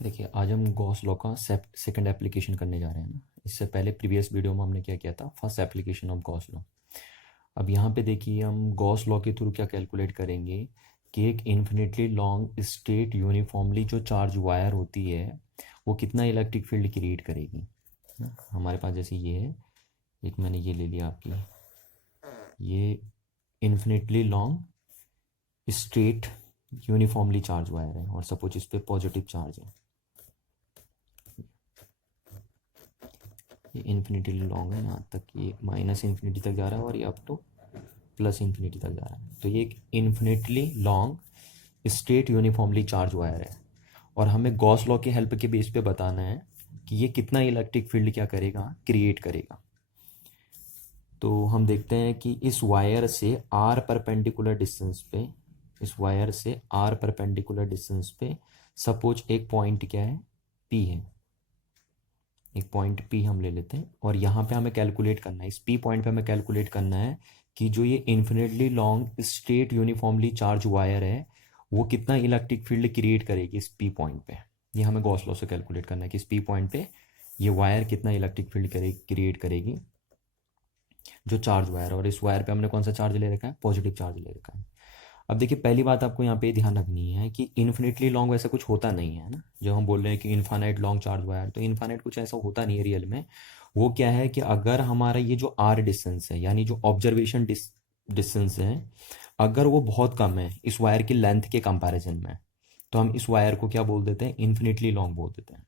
देखिए, आज हम गॉस लॉ का सेकंड एप्लीकेशन करने जा रहे हैं ना। इससे पहले प्रीवियस वीडियो में हमने क्या किया था, first application of Gauss law. अब यहाँ पे देखिए, हम गॉस लॉ के थ्रू क्या कैलकुलेट करेंगे कि एक इन्फिनिटली लॉन्ग स्ट्रेट यूनिफॉर्मली जो चार्ज वायर होती है वो कितना इलेक्ट्रिक फील्ड क्रिएट करेगी ना। हमारे पास जैसे ये है, एक मैंने ये ले लिया आपकी, ये infinitely long straight uniformly charge wire है और सपोज इस पर पॉजिटिव चार्ज है। ये इन्फिनिटी लॉन्ग है, यहाँ तक ये माइनस इन्फिनिटी तक जा रहा है और ये अप टू प्लस इन्फिनिटी तक जा रहा है। तो ये एक infinitely long straight uniformly charge wire है और हमें गॉस लॉ के हेल्प के बेस पे बताना है कि ये कितना इलेक्ट्रिक फील्ड क्या करेगा, क्रिएट करेगा। तो हम देखते हैं कि इस वायर से आर परपेंडिकुलर डिस्टेंस पे, इस वायर से आर परपेंडिकुलर डिस्टेंस पे सपोज एक पॉइंट क्या है, पी है। एक पॉइंट पी हम ले लेते हैं और यहाँ पे हमें कैलकुलेट करना है, इस पी पॉइंट पे हमें कैलकुलेट करना है कि जो ये infinitely long straight uniformly charge wire है वो कितना इलेक्ट्रिक फील्ड क्रिएट करेगी इस पी पॉइंट पे। ये हमें गॉस लॉ से कैलकुलेट करना है कि इस पी पॉइंट पे ये वायर कितना इलेक्ट्रिक फील्ड क्रिएट करेगी, जो चार्ज वायर है। और इस वायर पे हमने कौन सा चार्ज ले रखा है, पॉजिटिव चार्ज ले रखा है। अब देखिए, पहली बात आपको यहाँ पे ध्यान रखनी है कि इन्फिनिटली लॉन्ग वैसे कुछ होता नहीं है ना। जब हम बोल रहे हैं कि इन्फानाइट लॉन्ग चार्ज वायर, तो इन्फानाइट कुछ ऐसा होता नहीं है रियल में। वो क्या है कि अगर हमारा ये जो आर डिस्टेंस है, यानी जो ऑब्जर्वेशन डिस्टेंस है, अगर वो बहुत कम है इस वायर की लेंथ के कंपैरिजन में, तो हम इस वायर को क्या बोल देते हैं, इन्फिनिटली लॉन्ग बोल देते हैं।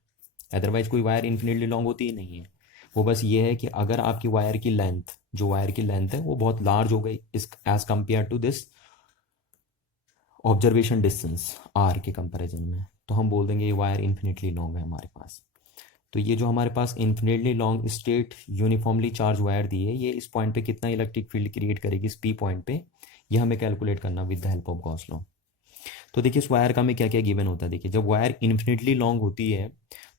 अदरवाइज कोई वायर इन्फिनिटली लॉन्ग होती ही नहीं है। वो बस ये है कि अगर आपकी वायर की लेंथ, जो वायर की लेंथ है वो बहुत लार्ज हो गई इस as compare to this observation distance R के कंपैरिजन में, तो हम बोल देंगे ये वायर इन्फिनिटली लॉन्ग है हमारे पास। तो ये जो हमारे पास infinitely long straight uniformly charge wire दी है, ये इस पॉइंट पे कितना इलेक्ट्रिक फील्ड क्रिएट करेगी इस पी पॉइंट पे, ये हमें कैलकुलेट करना with the help of Gauss law. तो देखिए, इस वायर का हमें क्या क्या गिवन होता है। देखिए, जब वायर इन्फिनिटली लॉन्ग होती है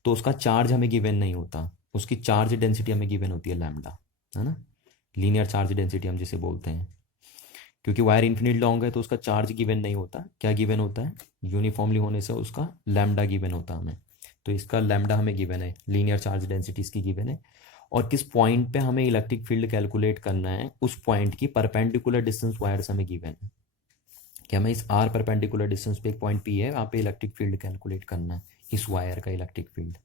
तो उसका चार्ज हमें गिवन नहीं होता, उसकी चार्ज डेंसिटी हमें गिवन होती है लैम्डा, है ना। लीनियर चार्ज डेंसिटी हम जिसे बोलते हैं। क्योंकि वायर इन्फिनिट लॉन्ग है तो उसका चार्ज गिवन नहीं होता, क्या गिवन होता है, यूनिफॉर्मली होने से उसका लैम्डा गिवन होता है हमें। तो इसका लैम्डा हमें गिवन है, लीनियर चार्ज डेंसिटी इसकी गिवन है। और किस पॉइंट पे हमें इलेक्ट्रिक फील्ड कैलकुलेट करना है, उस पॉइंट की परपेंडिकुलर डिस्टेंस वायर से हमें गिवन है कि हमें इस आर परपेंडिकुलर डिस्टेंस पे एक पॉइंट पी है, वहाँ पे इलेक्ट्रिक फील्ड कैलकुलेट करना है, इस वायर का इलेक्ट्रिक फील्ड।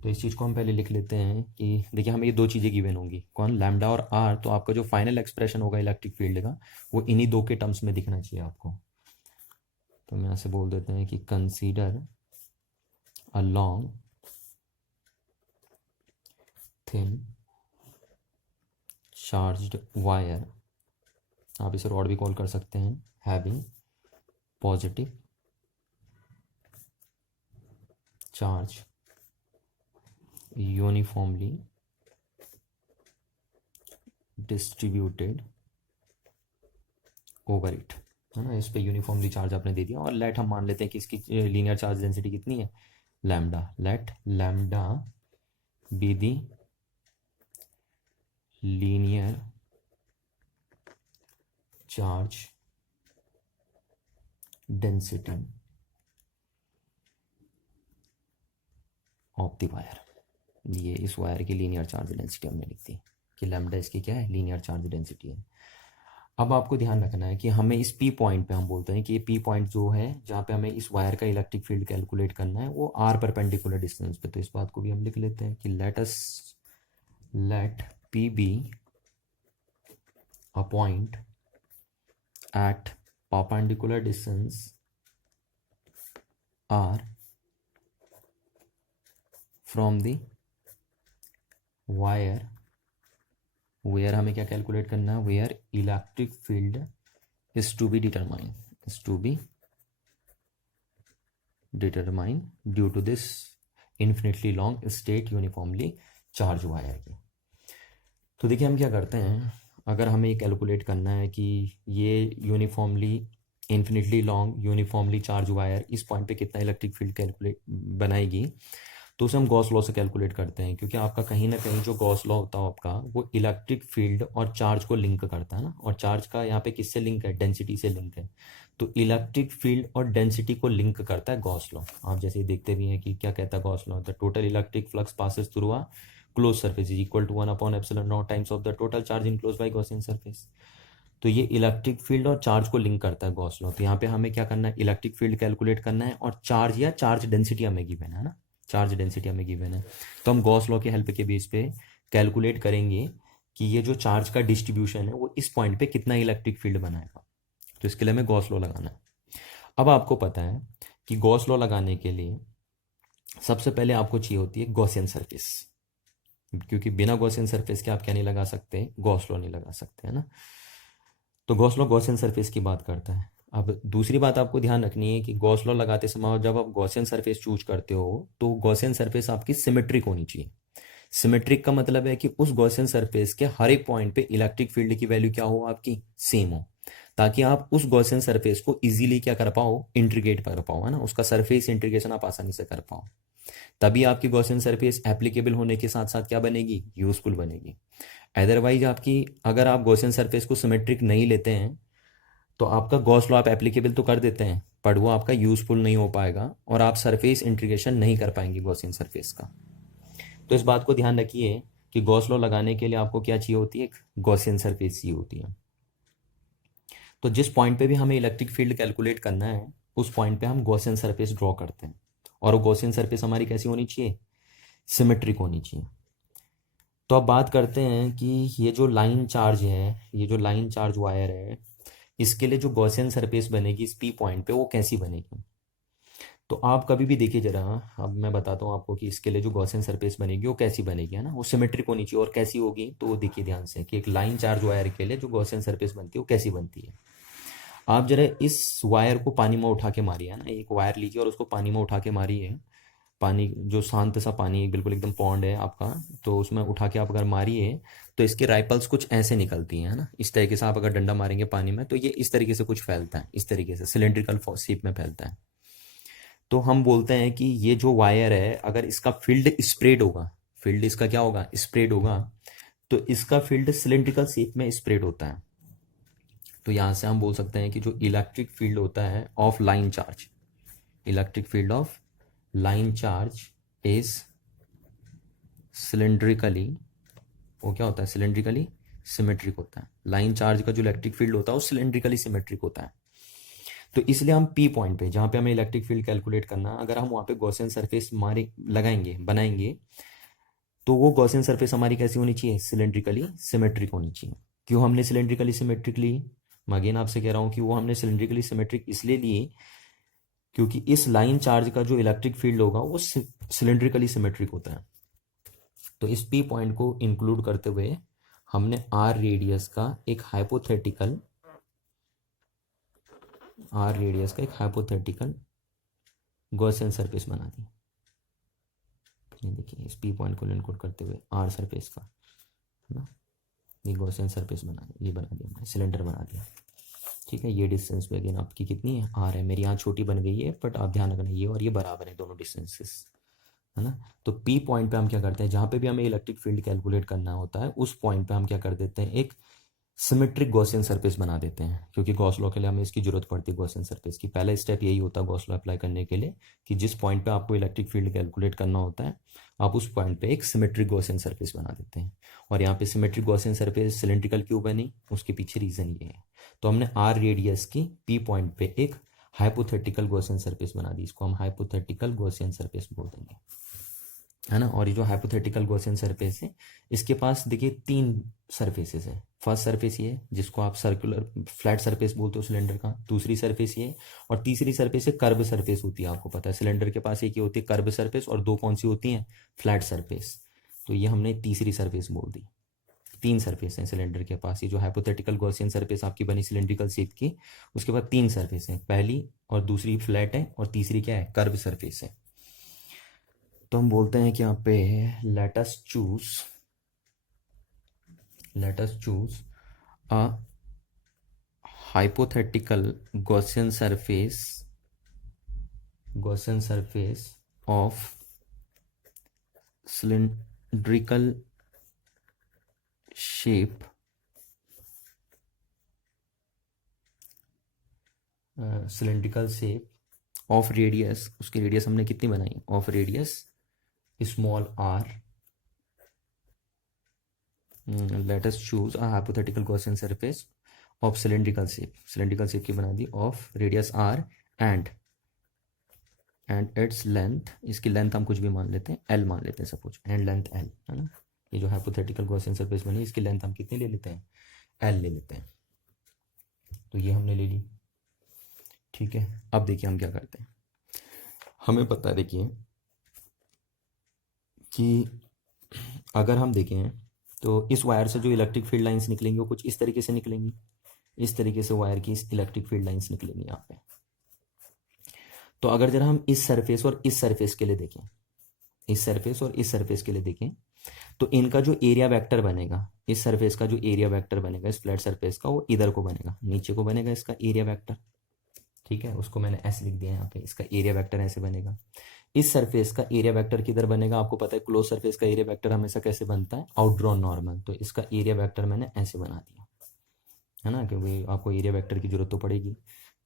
तो इस चीज़ को हम पहले लिख लेते हैं कि देखिए, हमें ये दो चीज़ें गिवन होंगी, कौन, लैम्डा और आर। तो आपका जो फाइनल एक्सप्रेशन होगा इलेक्ट्रिक फील्ड का, वो इन्हीं दो के टर्म्स में दिखना चाहिए आपको। तो हम यहाँ से बोल देते हैं कि consider a long thin charged wire, आप इसे रॉड भी कॉल कर सकते हैं, having positive charge uniformly distributed over it, है ना। इस पे यूनिफॉर्मली चार्ज आपने दे दिया और लेट हम मान लेते हैं कि इसकी लीनियर चार्ज डेंसिटी कितनी है, lambda. Let lambda be the linear charge density of the wire. ये इस वायर की लीनियर चार्ज डेंसिटी हमने लिख दी कि लैम्डा इसकी क्या है, लीनियर चार्ज डेंसिटी है। अब आपको ध्यान रखना है कि हमें इस पी पॉइंट पे, हम बोलते हैं कि ये पी पॉइंट जो है जहाँ पे हमें इस वायर का इलेक्ट्रिक फील्ड कैलकुलेट करना है, वो आर परपेंडिकुलर डिस्टेंस पे। तो इस बात को भी हम लिख लेते हैं कि let P be a point at perpendicular distance R from the wire where हमें क्या कैलकुलेट करना है, where electric field is to be determine, is to be determine due to this infinitely long straight uniformly charge wire की। तो देखिए, हम क्या करते हैं, अगर हमें ये कैलकुलेट करना है कि ये uniformly infinitely long uniformly charge wire इस पॉइंट पे कितना इलेक्ट्रिक फील्ड कैलकुलेट बनाएगी, तो उसे हम गॉस लॉ से कैलकुलेट करते हैं, क्योंकि आपका कहीं ना कहीं जो गॉस लॉ होता है आपका वो इलेक्ट्रिक फील्ड और चार्ज को लिंक करता है ना, और चार्ज का यहाँ पे किससे लिंक है, डेंसिटी से लिंक है। तो इलेक्ट्रिक फील्ड और डेंसिटी को लिंक करता है गॉस लॉ। आप जैसे देखते भी हैं कि क्या कहता है Gauss law, the total electric flux passes through a close surface is equal to 1/ε0 times of the total charge enclose by Gaussian surface. तो ये इलेक्ट्रिक फील्ड और चार्ज को लिंक करता है गॉस लॉ। तो यहाँ पे हमें क्या करना है, इलेक्ट्रिक फील्ड कैलकुलेट करना है और चार्ज या चार्ज डेंसिटी हमें गिवन है ना, चार्ज डेंसिटी हमें गिवन है। तो हम गॉस लॉ के हेल्प के बेस पे कैलकुलेट करेंगे कि ये जो चार्ज का डिस्ट्रीब्यूशन है वो इस पॉइंट पे कितना इलेक्ट्रिक फील्ड बनाएगा। तो इसके लिए हमें गॉस लॉ लगाना है। अब आपको पता है कि गॉस लॉ लगाने के लिए सबसे पहले आपको चाहिए होती है गॉसियन सरफेस, क्योंकि बिना गॉसियन सरफेस के आप क्या नहीं लगा सकते, गॉस लॉ नहीं लगा सकते, है ना। तो गॉस लॉ गॉसियन सरफेस की बात करता है। अब दूसरी बात आपको ध्यान रखनी है कि गॉस लॉ लगाते समय जब आप गॉसियन सरफेस चूज करते हो तो गॉसियन सरफेस आपकी सिमेट्रिक होनी चाहिए। सिमेट्रिक का मतलब है कि उस गॉसियन सरफेस के हर एक पॉइंट पे इलेक्ट्रिक फील्ड की वैल्यू क्या हो, आपकी सेम हो, ताकि आप उस गॉसियन सरफेस को इजीली क्या कर पाओ, इंटीग्रेट कर पाओ, है ना, उसका सरफेस इंटीग्रेशन आप आसानी से कर पाओ। तभी आपकी गॉसियन सरफेस एप्लीकेबल होने के साथ साथ क्या बनेगी, यूजफुल बनेगी। अदरवाइज आपकी, अगर आप गॉसियन सरफेस को सिमेट्रिक नहीं लेते हैं तो आपका गॉस लॉ आप एप्लीकेबल तो कर देते हैं पर वो आपका यूजफुल नहीं हो पाएगा और आप सरफेस इंटीग्रेशन नहीं कर पाएंगे गॉसियन सरफेस का। तो इस बात को ध्यान रखिए कि गॉस लॉ लगाने के लिए आपको क्या चाहिए होती है, एक गॉसियन सरफेस चाहिए होती है। तो जिस पॉइंट पे भी हमें इलेक्ट्रिक फील्ड कैलकुलेट करना है उस पॉइंट पे हम गॉसियन सरफेस ड्रॉ करते हैं, और वो गॉसियन सरफेस हमारी कैसी होनी चाहिए, सिमेट्रिक होनी चाहिए। तो अब बात करते हैं कि ये जो लाइन चार्ज है, ये जो लाइन चार्ज वायर है, इसके लिए जो गॉसियन सरफेस बनेगी इस पी पॉइंट पे वो कैसी बनेगी। तो आप कभी भी देखिए जरा, अब मैं बताता हूँ आपको कि इसके लिए जो गॉसियन सरफेस बनेगी वो कैसी बनेगी, है ना, वो सिमेट्रिक होनी चाहिए। और कैसी होगी तो वो देखिए ध्यान से कि एक लाइन चार्ज वायर के लिए जो गॉसियन सरफेस बनती है वो कैसी बनती है। आप जरा इस वायर को पानी में उठा के मारिए, है ना, एक वायर लीजिए और उसको पानी में उठा के मारिए। पानी जो शांत सा पानी बिल्कुल एकदम पॉन्ड है आपका, तो उसमें उठा के आप अगर मारिए तो इसकी राइपल्स कुछ ऐसे निकलती हैं, है ना, इस तरीके से। आप अगर डंडा मारेंगे पानी में तो ये इस तरीके से कुछ फैलता है, इस तरीके से सिलेंड्रिकल शेप में फैलता है। तो हम बोलते हैं कि ये जो वायर है अगर इसका फील्ड स्प्रेड होगा, फील्ड इसका क्या होगा, स्प्रेड होगा, तो इसका फील्ड सिलेंड्रिकल शेप में स्प्रेड होता है। तो यहां से हम बोल सकते हैं कि जो इलेक्ट्रिक फील्ड होता है of line charge, electric field of line charge is cylindrically, वो क्या होता है, सिलेंड्रिकली सिमेट्रिक होता है। लाइन चार्ज का जो इलेक्ट्रिक फील्ड होता है वो सिलेंड्रिकली सिमेट्रिक होता है। तो इसलिए हम पी पॉइंट पे जहां पे हमें इलेक्ट्रिक फील्ड कैलकुलेट करना, अगर हम वहां पे गॉसियन सरफेस मारे लगाएंगे बनाएंगे तो वो गॉसियन सरफेस हमारी कैसी होनी चाहिए, सिलेंड्रिकली सिमेट्रिक होनी चाहिए। क्यों हमने सिलेंड्रिकली सिमेट्रिक ली, मैं अगेन आपसे कह रहा हूं कि वो हमने सिलेंड्रिकली सिमेट्रिक इसलिए लिए क्योंकि इस लाइन चार्ज का जो इलेक्ट्रिक फील्ड होगा वो सिलेंड्रिकली सिमेट्रिक होता है। तो इस पी पॉइंट को इंक्लूड करते हुए हमने आर रेडियस का एक हाइपोथेटिकल गॉसियन सरफेस बना दी। ये देखिए इस पी पॉइंट को इंक्लूड करते हुए आर सरफेस का, है ना, ये गॉसियन सरफेस बना दिया, ये बना दिया हमने, सिलेंडर बना दिया। ठीक है, ये डिस्टेंस भी अगेन आपकी कितनी है, आर है। मेरी यहाँ छोटी बन गई है बट आप ध्यान रखना ये और ये बराबर है दोनों डिस्टेंसेस, है ना। तो पी पॉइंट पे हम क्या करते हैं, जहाँ पे भी हमें इलेक्ट्रिक फील्ड कैलकुलेट करना होता है उस पॉइंट पे हम क्या कर देते हैं, एक सिमेट्रिक गॉसियन सरफेस बना देते हैं। क्योंकि गॉस लॉ के लिए हमें इसकी जरूरत पड़ती है गॉसियन सरफेस की। पहला स्टेप यही होता है गॉस लॉ अप्लाई करने के लिए कि जिस पॉइंट पे आपको इलेक्ट्रिक फील्ड कैलकुलेट करना होता है आप उस पॉइंट पे एक सिमेट्रिक गॉसियन सरफेस बना देते हैं। और यहाँ पे सिमेट्रिक गॉसियन सरफेस सिलेंड्रिकल क्यों बनी, उसके पीछे रीजन ये है। तो हमने आर रेडियस की पी पॉइंट पे एक हाइपोथेटिकल गॉसियन सरफेस बना दी, इसको हम हाइपोथेटिकल गॉसियन सरफेस बोल देंगे, है ना। और ये जो हाइपोथेटिकल गॉसियन सरफेस है इसके पास देखिए तीन सरफेसेस है। फर्स्ट सरफेस ये है जिसको आप सर्कुलर फ्लैट सरफेस बोलते हो सिलेंडर का, दूसरी सरफेस ये, और तीसरी सरफेस है कर्व सरफेस होती है। आपको पता है सिलेंडर के पास एक ही होती है कर्व सरफेस और दो कौन सी होती हैं, फ्लैट सरफेस। तो ये हमने तीसरी सरफेस बोल दी। तीन सरफेस हैं सिलेंडर के पास। ये जो हाइपोथेटिकल गॉसियन सरफेस आपकी बनी सिलेंड्रिकल शेप की, उसके बाद तीन सरफेस हैं, पहली और दूसरी फ्लैट है और तीसरी क्या है, कर्व सरफेस है। तो हम बोलते हैं कि यहाँ पे let us choose a hypothetical Gaussian surface of cylindrical shape of radius, उसकी रेडियस हमने कितनी बनाई, of radius small r, let us choose a hypothetical Gaussian surface of cylindrical shape की बना दी, of radius r and its length, इसकी length हम कुछ भी मान लेते हैं, l मान लेते हैं सपोज, एंड लेंथ l है ना। ये जो हाइपोथेटिकल गॉसियन सरफेस बनी इसकी लेंथ हम कितनी ले लेते हैं, l ले लेते हैं। तो ये हमने ले ली, ठीक है। अब देखिए हम क्या करते हैं, हमें पता है देखिए कि अगर हम देखें तो इस वायर से जो इलेक्ट्रिक फील्ड लाइंस निकलेंगी वो कुछ इस तरीके से निकलेंगी, इस तरीके से वायर की इलेक्ट्रिक फील्ड लाइंस निकलेंगी यहाँ पे। तो अगर जरा हम इस सरफेस और इस सरफेस के लिए देखें, इस सरफेस और इस सरफेस के लिए देखें, तो इनका जो एरिया वेक्टर बनेगा, इस सरफेस का जो एरिया वेक्टर बनेगा इस फ्लैट सरफेस का, वो इधर को बनेगा, नीचे को बनेगा इसका एरिया वेक्टर, ठीक है। उसको मैंने ऐसे लिख दिया यहाँ पे, इसका एरिया वेक्टर ऐसे बनेगा। इस सरफेस का एरिया वेक्टर किधर बनेगा, आपको पता है क्लोज सरफेस का एरिया वेक्टर हमेशा कैसे बनता है, आउटड्रॉन नॉर्मल। तो इसका एरिया वेक्टर मैंने ऐसे बना दिया, है ना, क्योंकि आपको एरिया वेक्टर की जरूरत तो पड़ेगी।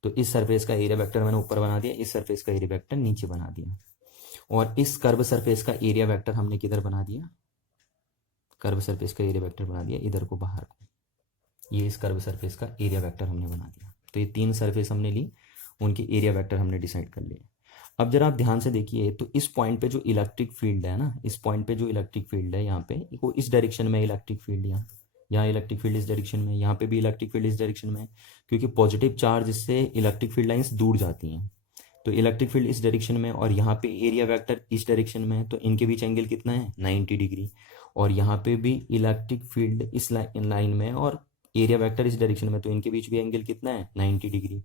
तो इस सरफेस का एरिया वेक्टर मैंने ऊपर बना दिया, इस सरफेस का एरिया वेक्टर नीचे बना दिया, और इस कर्व सरफेस का एरिया वेक्टर हमने किधर बना दिया, कर्व सरफेस का एरिया वेक्टर बना दिया इधर को, बाहर को। ये इस कर्व सरफेस का एरिया वेक्टर हमने बना दिया। तो ये 3 सरफेस हमने ली, उनके एरिया वेक्टर हमने डिसाइड कर लिए। अब जरा आप ध्यान से देखिए, तो इस पॉइंट पे जो इलेक्ट्रिक फील्ड है ना, इस पॉइंट पे जो इलेक्ट्रिक फील्ड है यहाँ पे, वो इस डायरेक्शन में इलेक्ट्रिक फील्ड, यहाँ इलेक्ट्रिक फील्ड इस डायरेक्शन में, यहाँ पे भी इलेक्ट्रिक फील्ड इस डायरेक्शन में, क्योंकि पॉजिटिव चार्ज से इलेक्ट्रिक फील्ड लाइंस दूर जाती हैं। तो इलेक्ट्रिक फील्ड इस डायरेक्शन में और यहाँ पे एरिया वेक्टर इस डायरेक्शन में है, तो इनके बीच एंगल कितना है, 90 डिग्री। और यहाँ पे भी इलेक्ट्रिक फील्ड इस लाइन में और एरिया वेक्टर इस डायरेक्शन में, तो इनके बीच भी एंगल कितना है, 90 डिग्री।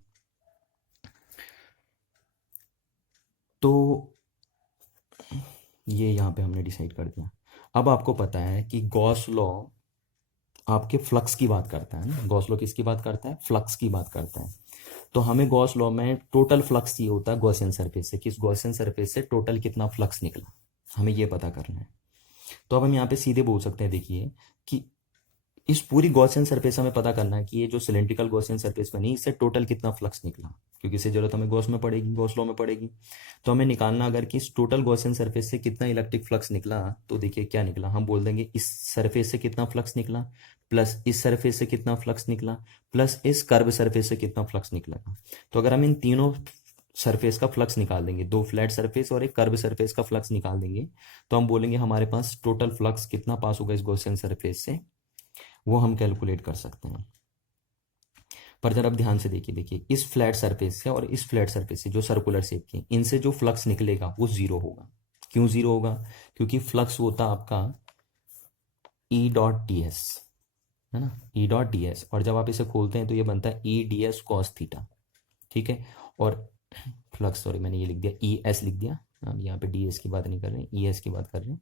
तो ये यहाँ पे हमने डिसाइड कर दिया। अब आपको पता है कि गॉस लॉ आपके फ्लक्स की बात करता है ना, गॉस लॉ किसकी बात करता है, फ्लक्स की बात करता है। तो हमें गॉस लॉ में टोटल फ्लक्स ये होता है गॉसियन सरफेस से, कि इस गॉसियन सरफेस से टोटल कितना फ्लक्स निकला, हमें ये पता करना है। तो अब हम यहाँ पे सीधे बोल सकते हैं देखिए कि इस पूरी गॉसियन सरफेस हमें पता करना है कि ये जो सिलेंड्रिकल गॉसियन सरफेस बनी इससे टोटल कितना फ्लक्स निकला, क्योंकि इससे जरूरत हमें गॉस में पड़ेगी, गॉस लॉ में पड़ेगी। तो हमें निकालना अगर कि इस टोटल गॉसियन सरफेस से कितना इलेक्ट्रिक फ्लक्स निकला, तो देखिए क्या निकला, हम बोल देंगे इस सरफेस से कितना फ्लक्स निकला, प्लस इस सरफेस से कितना फ्लक्स निकला, प्लस इस कर्व सरफेस से कितना फ्लक्स निकलेगा। तो अगर हम इन तीनों सरफेस का फ्लक्स निकाल देंगे, 2 फ्लैट सरफेस और एक कर्व सरफेस का फ्लक्स निकाल देंगे, तो हम बोलेंगे हमारे पास टोटल फ्लक्स कितना पास होगा इस गॉसियन सरफेस से, वो हम कैलकुलेट कर सकते हैं। पर जरा अब ध्यान से देखिए इस फ्लैट सरफेस से और इस फ्लैट सरफेस से जो सर्कुलर शेप की, इनसे जो फ्लक्स निकलेगा वो जीरो होगा। क्यों जीरो होगा, क्योंकि फ्लक्स होता आपका ई डॉट डी एस, है ना, ई डॉट डी एस, और जब आप इसे खोलते हैं तो ये बनता है E D S cos theta, ठीक है। और फ्लक्स, सॉरी मैंने ये लिख दिया, ई एस लिख दिया, हम यहाँ पे डी एस की बात नहीं कर रहे हैं, ई एस की बात कर रहे हैं।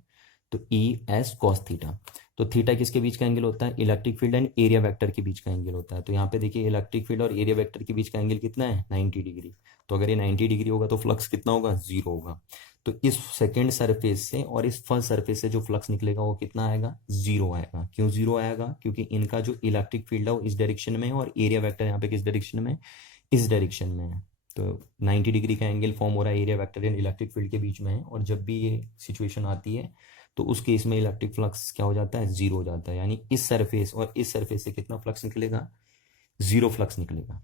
तो ई एस कॉस थीटा, तो थीटा किसके बीच का एंगल होता है, electric field and area vector के बीच का एंगल होता है। तो यहाँ पे देखिए इलेक्ट्रिक फील्ड और एरिया वेक्टर के बीच का एंगल कितना है, 90 डिग्री। तो अगर ये 90 डिग्री होगा तो फ्लक्स कितना होगा, जीरो होगा। तो इस सेकेंड सरफेस से और इस फर्स्ट सरफेस से जो फ्लक्स निकलेगा वो कितना आएगा, जीरो आएगा। क्यों जीरो आएगा, क्योंकि इनका जो इलेक्ट्रिक फील्ड है वो इस डायरेक्शन में है और एरिया वेक्टर यहाँ पे किस डायरेक्शन में, इस डायरेक्शन में है। तो 90 डिग्री का एंगल फॉर्म हो रहा है area vector and electric field के बीच में है, और जब भी ये सिचुएशन आती है तो उस केस में इलेक्ट्रिक फ्लक्स क्या हो जाता है, जीरो हो जाता है। यानी इस सरफेस और इस सरफेस से कितना फ्लक्स निकलेगा, जीरो फ्लक्स निकलेगा।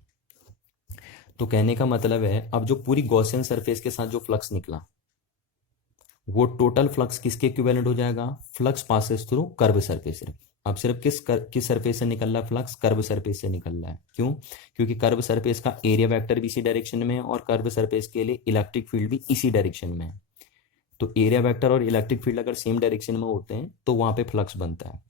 तो कहने का मतलब है अब जो पूरी गॉसियन सरफेस के साथ जो फ्लक्स निकला वो टोटल फ्लक्स किसके इक्विवेलेंट हो जाएगा, flux passes through curve surface. सिर्फ अब सिर्फ किस सरफेस से निकल रहा है फ्लक्स, कर्व सरफेस से निकल रहा है। क्यों, क्योंकि कर्व सरफेस का एरिया वेक्टर भी इसी डायरेक्शन में है और कर्व सरफेस के लिए इलेक्ट्रिक फील्ड भी इसी डायरेक्शन में है। तो एरिया वेक्टर और इलेक्ट्रिक फील्ड अगर सेम डायरेक्शन में होते हैं तो वहां पे फ्लक्स बनता है।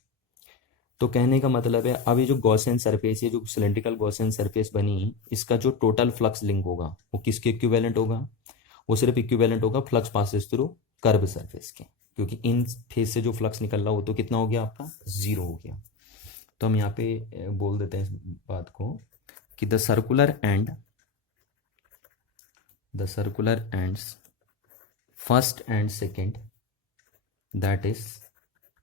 तो कहने का मतलब है अब ये जो गॉसियन सरफेस, ये जो सिलेंड्रिकल गॉसियन सरफेस बनी, इसका जो टोटल फ्लक्स लिंक होगा वो किसके इक्विवेलेंट होगा, वो सिर्फ इक्विवेलेंट होगा flux passes through curve surface के, क्योंकि इन फेस से जो फ्लक्स निकल रहा हो तो कितना हो गया आपका, जीरो हो गया। तो हम यहाँ पे बोल देते हैं इस बात को कि the circular ends first and second that is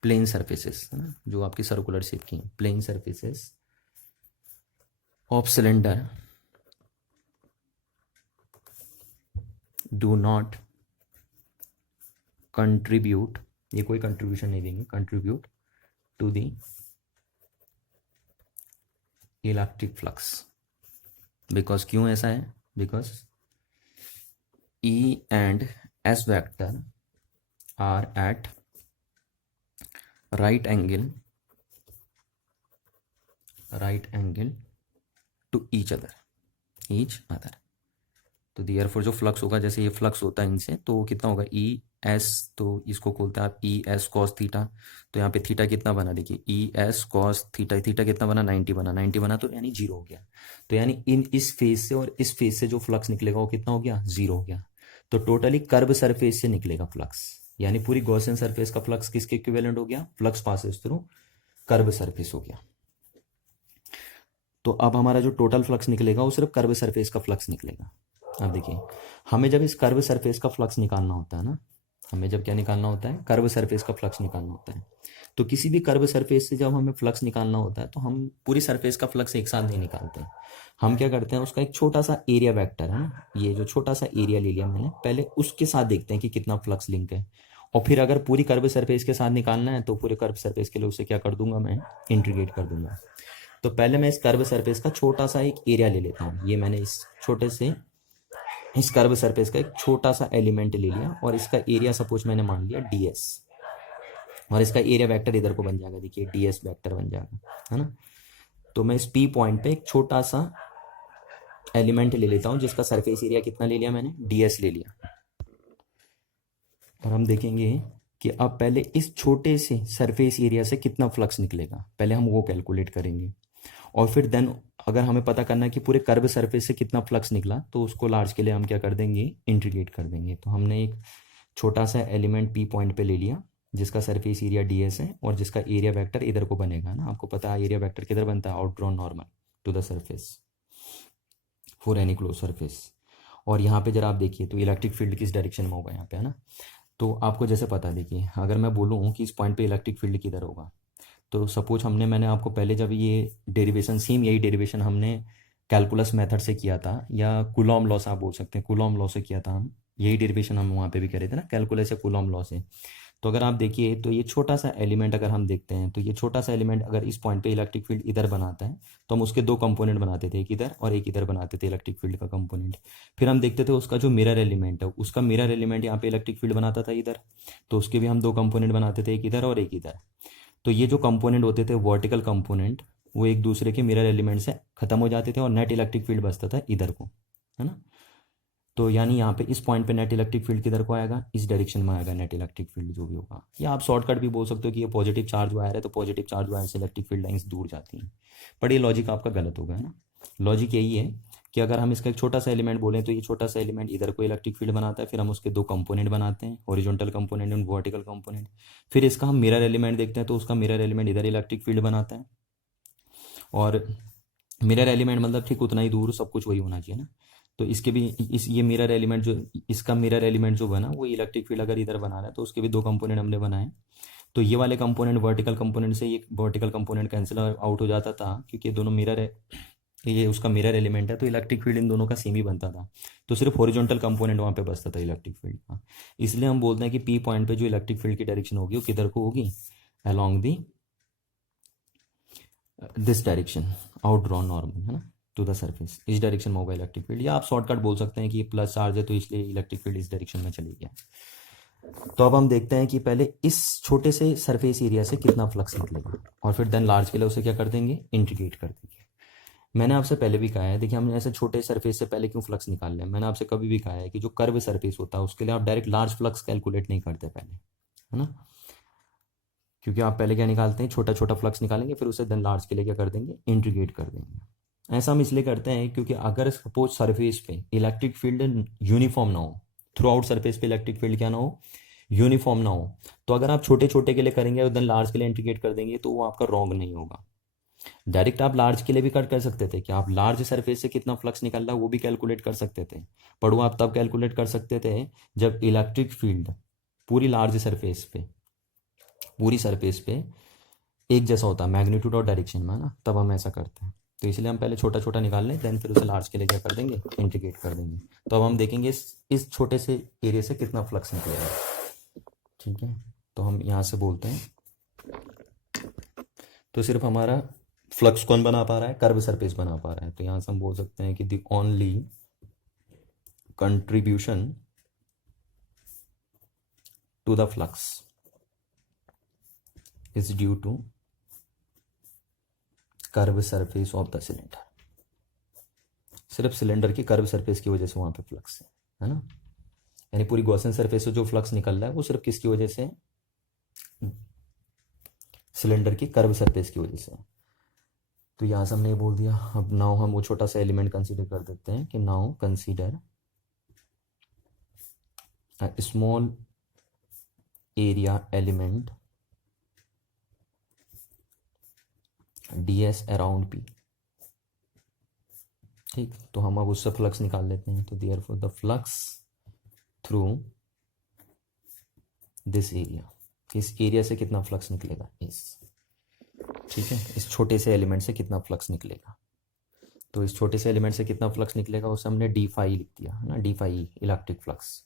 plane surfaces, है ना, जो आपकी सर्कुलर शेप की हैं, plane surfaces of cylinder do not contribute, ये कोई कंट्रीब्यूशन नहीं देंगे, contribute to the electric flux. Because क्यों ऐसा है? Because E and S vector are at right angle to each other। तो देयरफॉर जो फ्लक्स होगा, जैसे ये फ्लक्स होता है इनसे, तो वो कितना होगा ई एस, तो इसको खोलते हैं आप ई एस कॉस थीटा। तो यहाँ पे थीटा कितना बना, देखिए E S cos theta, theta कितना बना 90 बना, 90 बना तो यानी जीरो हो गया। तो यानी इस फेज से और इस फेज से जो फ्लक्स निकलेगा वो कितना हो गया, जीरो हो गया। तो टोटली कर्व सरफेस से निकलेगा फ्लक्स, यानी पूरी गॉसियन सरफेस का फ्लक्स किसके इक्विवेलेंट हो गया, flux passes through curve surface हो गया। तो अब हमारा जो टोटल फ्लक्स निकलेगा वो सिर्फ कर्व सरफेस का फ्लक्स निकलेगा। अब देखिए, हमें जब इस कर्व सरफेस का फ्लक्स निकालना होता है ना, हमें जब क्या निकालना होता है, कर्व सरफेस का फ्लक्स निकालना होता है। तो किसी भी कर्व सरफेस से जब हमें फ्लक्स निकालना होता है तो हम पूरी सरफेस का फ्लक्स एक साथ नहीं निकालते। हम क्या करते हैं, उसका एक छोटा सा एरिया वेक्टर है ना, ये जो छोटा सा एरिया ले लिया मैंने, पहले उसके साथ देखते हैं कि कितना फ्लक्स लिंक है, और फिर अगर पूरी कर्व सरफेस के साथ निकालना है तो पूरे कर्व सरफेस के लिए उसे क्या कर दूंगा, मैं इंटीग्रेट कर दूंगा। तो पहले मैं इस कर्व सरफेस का छोटा सा एक एरिया ले लेता हूँ। ये मैंने इस छोटे से इस कर्व सरफेस का एक छोटा सा एलिमेंट ले लिया और इसका एरिया सपोज मैंने मान लिया ds, और इसका एरिया वेक्टर इधर को बन जाएगा, देखिए ds वेक्टर बन जाएगा, है ना। तो मैं इस p पॉइंट पे एक छोटा सा एलिमेंट ले लेता हूं जिसका सरफेस एरिया कितना ले लिया मैंने, ds ले लिया। और हम देखेंगे कि अब पहले इस छोटे से सरफेस एरिया से कितना फ्लक्स निकलेगा, पहले हम वो कैलकुलेट करेंगे, और फिर देन अगर हमें पता करना है कि पूरे कर्व सरफेस से कितना फ्लक्स निकला तो उसको लार्ज के लिए हम क्या कर देंगे, इंटीग्रेट कर देंगे। तो हमने एक छोटा सा एलिमेंट पी पॉइंट पे ले लिया जिसका सरफेस एरिया ds है और जिसका एरिया वेक्टर इधर को बनेगा ना, आपको पता है एरिया वेक्टर किधर बनता है, out drawn normal to the surface for any close surface. और यहाँ पे जरा आप देखिए तो इलेक्ट्रिक फील्ड किस डायरेक्शन में होगा यहाँ पे, है ना। तो आपको जैसे पता है, देखिए अगर मैं बोलूँ कि इस पॉइंट पे इलेक्ट्रिक फील्ड किधर होगा, तो सपोज मैंने आपको पहले जब ये डेरिवेशन, सेम यही डेरिवेशन हमने कैलकुलस मेथड से किया था, या कूलॉम लॉ से आप बोल सकते हैं, कूलॉम लॉ से किया था हम, यही डेरिवेशन हम वहाँ पे भी करे थे ना, कैलकुलस या कूलॉम लॉ से। तो अगर आप देखिए तो ये छोटा सा एलिमेंट अगर हम देखते हैं, तो ये छोटा सा एलिमेंट अगर इस पॉइंट पे इलेक्ट्रिक फील्ड इधर बनाता है तो हम उसके दो कंपोनेंट बनाते थे, एक इधर और एक इधर बनाते थे इलेक्ट्रिक फील्ड का कंपोनेंट। फिर हम देखते थे उसका जो मिरर एलिमेंट है, उसका मिरर एलिमेंट यहाँ पे इलेक्ट्रिक फील्ड बनाता था इधर, तो उसके भी हम दो कंपोनेंट बनाते थे, एक इधर और एक इधर। तो ये जो कंपोनेंट होते थे वर्टिकल कंपोनेंट, वो एक दूसरे के मिरर एलिमेंट से खत्म हो जाते थे और नेट इलेक्ट्रिक फील्ड बचता था इधर को, है ना। तो यानी यहाँ पे इस पॉइंट पे नेट इलेक्ट्रिक फील्ड किधर को आएगा, इस डायरेक्शन में आएगा नेट इलेक्ट्रिक फील्ड जो भी होगा। या आप शॉर्टकट भी बोल सकते हो कि ये पॉजिटिव चार्ज वायर है तो पॉजिटिव चार्ज वायर से इलेक्ट्रिक फील्ड लाइंस दूर जाती हैं, पर ये लॉजिक आपका गलत होगा, है ना। लॉजिक यही है कि अगर हम इसका एक छोटा सा एलिमेंट बोलें तो ये छोटा सा एलिमेंट इधर को इलेक्ट्रिक फील्ड बनाता है, फिर हम उसके दो कंपोनेंट बनाते हैं, हॉरिजॉन्टल कंपोनेंट और वर्टिकल कंपोनेंट। फिर इसका हम मिरर एलिमेंट देखते हैं तो उसका मिरर एलिमेंट इधर इलेक्ट्रिक फील्ड बनाता है, और मिरर एलिमेंट मतलब ठीक उतना ही दूर, सब कुछ वही होना चाहिए ना। तो इसके भी इस ये मिरर एलिमेंट जो, इसका मिरर एलिमेंट जो बना वो इलेक्ट्रिक फील्ड अगर इधर बना रहा है तो उसके भी दो कंपोनेंट हमने बनाए। तो ये वाले कंपोनेंट वर्टिकल कंपोनेंट से ये वर्टिकल कंपोनेंट कैंसिल आउट हो जाता था क्योंकि ये दोनों मिरर है, ये उसका मिरर एलिमेंट है, तो इलेक्ट्रिक फील्ड इन दोनों का सेम ही बनता था। तो सिर्फ हॉरिजॉन्टल कंपोनेंट वहाँ पे बचता था इलेक्ट्रिक फील्ड का। इसलिए हम बोलते हैं कि पी पॉइंट पे जो इलेक्ट्रिक फील्ड की डायरेक्शन होगी वो किधर को होगी, along the this direction, out drawn normal, है ना, टू द सरफेस, इस डायरेक्शन में होगा इलेक्ट्रिक फील्ड। या आप शॉर्टकट बोल सकते हैं कि प्लस चार्ज है तो इसलिए इलेक्ट्रिक फील्ड इस डायरेक्शन में चली गया। तो अब हम देखते हैं कि पहले इस छोटे से सरफेस एरिया से कितना फ्लक्स निकलेगा, और फिर देन लार्ज के लिए उसे क्या कर देंगे, इंटीग्रेट कर देंगे। मैंने आपसे पहले भी कहा है, देखिए हमने ऐसे छोटे सरफेस से पहले क्यों फ्लक्स निकाल लिया, मैंने आपसे कभी भी कहा है कि जो कर्व सरफेस होता है उसके लिए आप डायरेक्ट लार्ज फ्लक्स कैलकुलेट नहीं करते पहले, है ना। क्योंकि आप पहले क्या निकालते हैं, छोटा छोटा फ्लक्स निकालेंगे, फिर उसे देन लार्ज के लिए क्या कर देंगे, इंटीग्रेट कर देंगे। ऐसा हम इसलिए करते हैं क्योंकि अगर सपोज सरफेस पे इलेक्ट्रिक फील्ड यूनिफॉर्म ना हो, थ्रू आउट सरफेस पे इलेक्ट्रिक फील्ड क्या ना हो, यूनिफॉर्म ना हो, तो अगर आप छोटे छोटे के लिए करेंगे और देन लार्ज के लिए इंटीग्रेट कर देंगे तो वो आपका रॉन्ग नहीं होगा। डायरेक्ट आप लार्ज के लिए भी कर सकते थे कि आप लार्ज सरफेस से कितना फ्लक्स निकल रहा है वो भी कैलकुलेट कर सकते थे, पर वो आप तब कैलकुलेट कर सकते थे जब इलेक्ट्रिक फील्ड पूरी लार्ज सरफेस पे पूरी सरफेस पे एक जैसा होता है मैग्नीट्यूड और डायरेक्शन में, है ना, तब हम ऐसा करते हैं। तो इसलिए हम पहले छोटा छोटा निकाल लें, देन फिर उसे लार्ज के लिए क्या कर देंगे, इंटीग्रेट कर देंगे। तो अब हम देखेंगे इस छोटे से एरिया से कितना फ्लक्स निकलेगा। ठीक है, तो हम यहाँ से बोलते हैं, तो सिर्फ हमारा फ्लक्स कौन बना पा रहा है, कर्व सरफेस बना पा रहा है। तो यहाँ से हम बोल सकते हैं कि the only contribution to the flux is due to curve surface of the cylinder. सिर्फ सिलेंडर की कर्व सरफेस की वजह से वहां पे फ्लक्स है ना, यानी पूरी गॉसियन सरफेस से जो फ्लक्स निकल रहा है वो सिर्फ किसकी वजह से, सिलेंडर की कर्व सरफेस की वजह से। तो यहाँ से हमने ये बोल दिया। अब नाउ हम वो छोटा सा एलिमेंट कंसीडर कर देते हैं कि now consider small area element ds around p। ठीक, तो हम अब उससे फ्लक्स निकाल लेते हैं। तो therefore the flux through this area, इस एरिया से कितना फ्लक्स निकलेगा, ठीक है, इस छोटे से एलिमेंट से कितना फ्लक्स निकलेगा। तो इस छोटे से एलिमेंट से कितना फ्लक्स निकलेगा उसे हमने डी फाई लिख दिया, है ना, डी फाई इलेक्ट्रिक फ्लक्स।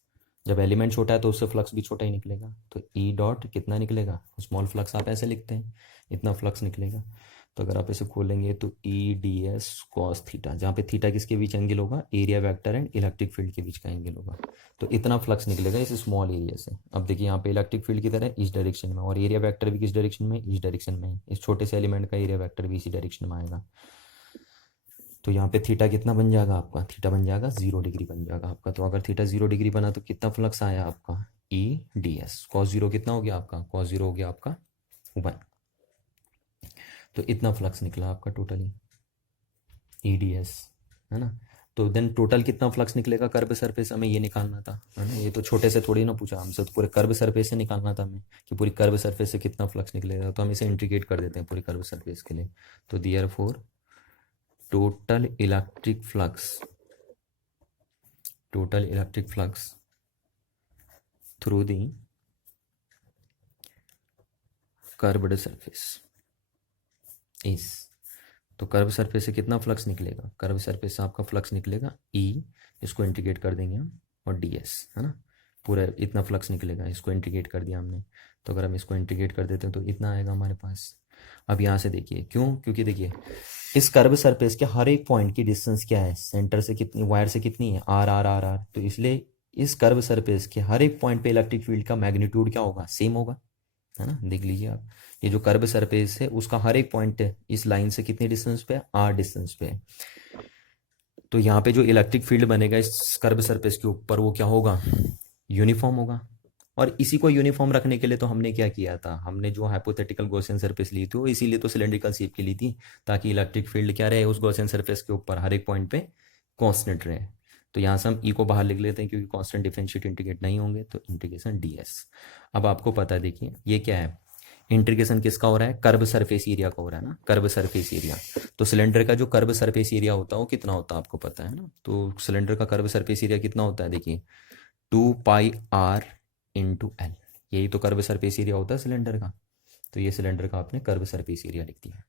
जब एलिमेंट छोटा है तो उससे फ्लक्स भी छोटा ही निकलेगा। तो ई डॉट कितना निकलेगा, स्मॉल फ्लक्स आप ऐसे लिखते हैं, इतना फ्लक्स निकलेगा। तो अगर आप इसे खोलेंगे तो E D S cos theta, जहाँ पे थीटा किसके बीच एंगल होगा, area vector and electric field के बीच का एंगल होगा। तो इतना फ्लक्स निकलेगा इस स्मॉल एरिया से। अब देखिए यहाँ पे इलेक्ट्रिक फील्ड की तरह इस डायरेक्शन में, और एरिया वेक्टर भी किस डायरेक्शन में, इस डायरेक्शन में। इस छोटे से एलिमेंट का एरिया वेक्टर भी इसी डायरेक्शन में आएगा। तो यहाँ पे थीटा कितना बन जाएगा आपका, थीटा बन जाएगा 0 डिग्री बन जाएगा आपका। तो अगर थीटा 0 डिग्री बना तो कितना फ्लक्स आया आपका, ई डी एस। कॉस 0 कितना हो गया आपका, कॉस 0 हो गया आपका 1। तो इतना फ्लक्स निकला आपका टोटली ई डी एस, है ना। तो देन टोटल कितना फ्लक्स निकलेगा कर्व सरफेस, हमें ये निकालना था, है ना। ये तो छोटे से थोड़ी ना पूछा हमसे, तो पूरे कर्व सरफेस से निकालना था हमें कि पूरी कर्व सरफेस से कितना फ्लक्स निकलेगा। तो हम इसे इंटीग्रेट कर देते हैं पूरी कर्व सरफेस के लिए। तो therefore total electric flux through the curved surface इस। तो कर्व सरफेस से कितना फ्लक्स निकलेगा, कर्व सरफेस से आपका फ्लक्स निकलेगा ई, इसको इंटीग्रेट कर देंगे हम, और डी एस, है ना। पूरा इतना फ्लक्स निकलेगा, इसको इंटीग्रेट कर दिया हमने। तो अगर हम इसको इंटीग्रेट कर देते हैं तो इतना आएगा हमारे पास। अब यहाँ से देखिए क्यों, क्योंकि देखिए इस कर्व सरफेस के हर एक पॉइंट की डिस्टेंस क्या है, सेंटर से कितनी, वायर से कितनी है, आर आर आर आर। तो इसलिए इस कर्व सरफेस के हर एक पॉइंट पे इलेक्ट्रिक फील्ड का मैग्नीट्यूड क्या होगा, सेम होगा, है ना। देख लीजिए आप, ये जो कर्व सरफेस है उसका हर एक पॉइंट है इस लाइन से कितनी डिस्टेंस पे है, आर डिस्टेंस पे है। तो यहाँ पे जो इलेक्ट्रिक फील्ड बनेगा इस कर्व सरफेस के ऊपर वो क्या होगा, यूनिफॉर्म होगा। और इसी को यूनिफॉर्म रखने के लिए तो हमने क्या किया था, हमने जो हाइपोथेटिकल गॉसियन सरफेस ली थी वो इसीलिए तो सिलेंड्रिकल शेप की ली थी, ताकि इलेक्ट्रिक फील्ड क्या रहे उस गॉसियन सरफेस के ऊपर हर एक पॉइंट पे कांस्टेंट रहे। तो यहाँ से हम ई को बाहर लिख लेते हैं क्योंकि कांस्टेंट डिफरेंशिएट इंटीग्रेट नहीं होंगे। तो इंटीग्रेशन डी एस। अब आपको पता है, देखिए ये क्या है, इंटीग्रेशन किसका हो रहा है, कर्व सरफेस एरिया का हो रहा है ना, कर्व सरफेस एरिया। तो सिलेंडर का जो कर्व सरफेस एरिया होता है वो कितना होता है आपको पता है ना। तो सिलेंडर का कर्व सरफेस एरिया कितना होता है, देखिए 2πr इंटू एल, यही तो कर्व सरफेस एरिया होता है सिलेंडर का। तो ये सिलेंडर का आपने कर्व सरफेस एरिया लिख दिया,